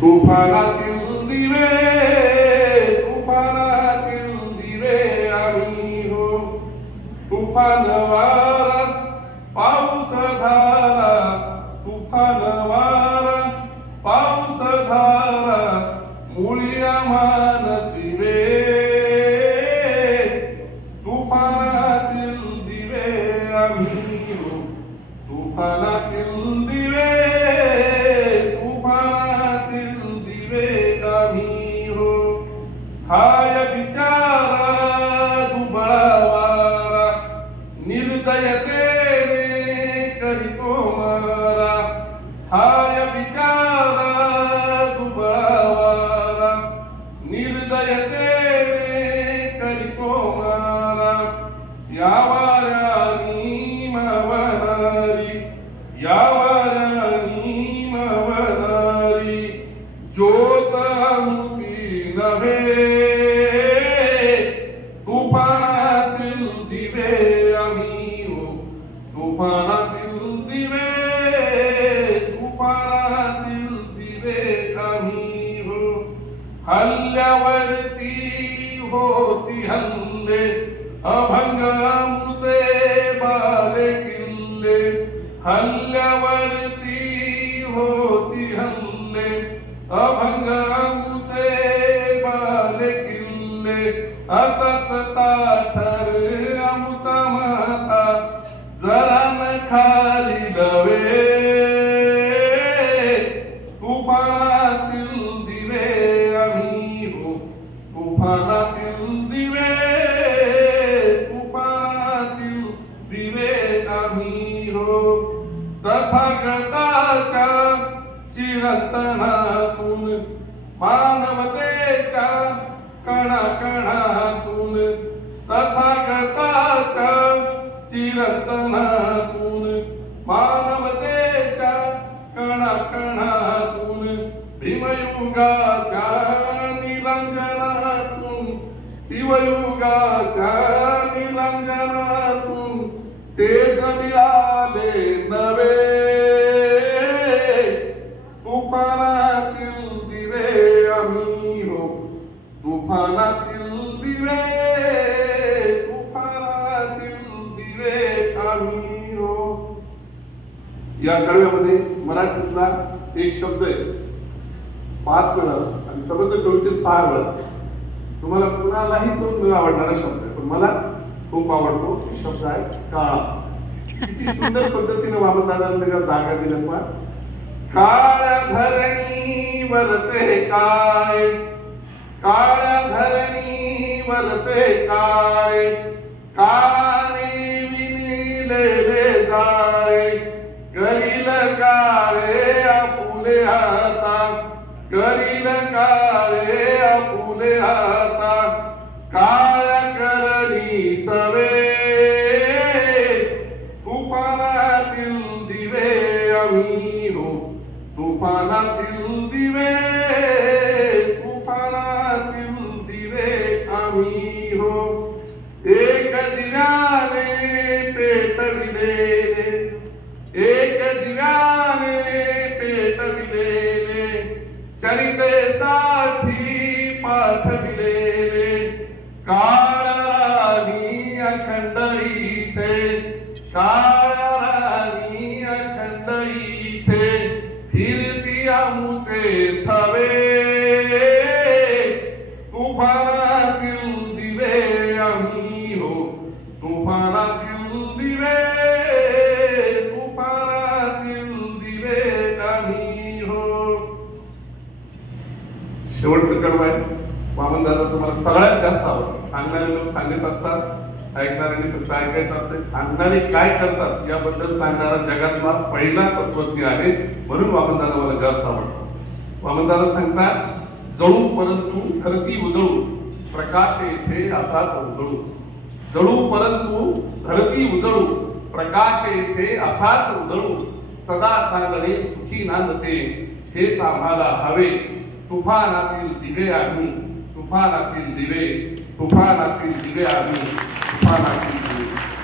तुफानातील दिवे तुफानातील दिवे आम्ही हो तुफान वारा पाऊस धारा तुफान वारा पाऊस धारा मुळी मानसिवे या वाऱ्यानी मावळणारी ज्योत आमची नव्हे तुफानातील दिवे आम्ही हो तुफानातील दिवे तुफानातील दिवे आम्ही हो हल्ल्यावरती खाली लवे तुफानातील दिवे आम्ही हो तुफानातील दिवे तुफानातील दिवे आम्ही हो तथागताच्या चिरंतनातून मानवतेच्या कणाकणातून तथागताच्या शिवयुगाच्या निरंजनातून तेज मिळाले नवे. तुफानातील दिवे आम्ही हो. तुफानातील दिवे तुफानातील दिवे आम्ही हो. या कळव्यामध्ये मराठीतला एक शब्द आहे. पाच वेळा आणि सबंध कवितेत सहा वेळा. तुम्हाला कुणालाही तो न आवडणारा शब्द आहे. पण मला खूप आवडतो शब्द आहे काळा. किती सुंदर पद्धतीने वामनदादांनी त्याला जागा दिल्या पण. काळ्या धरणी वरचे काय काळ्या धरणी वरचे काय काने विनिलेले जाय करील काळे आपुले हाता करील काळे आपुले हाता. काळानी अखंड इथे काळानी अखंड इथे फिरती आमचे थवे तुफानातील दिवे आम्ही हो तुफानातील दिवे तुफानातील दिवे आम्ही हो शेवटचं कडवं आहे वामन दादा तुम्हाला सगळ्यात जास्त आवडतं. सांगणारे लोक सांगत असतात ऐकणाऱ्यांनी फक्त ऐकायचं असते सांगणारे काय करतात याबद्दल सांगणारा जगातला पहिला तत्वज्ञ आहे म्हणून वामन दादा मला जास्त आवडतात वामन दादा सांगतात जळू परंतु धरती उजळू प्रकाश येथे असाच उजळू. जळू परंतु धरती उजळू प्रकाश येथे असाच उजळू. सदा चांदणे सुखी नांदते हेच आम्हाला हवे. तुफानातील दिवे आम्ही तुफानातील दिवे तुफानातील दिवे आम्ही तुफानातील दिवे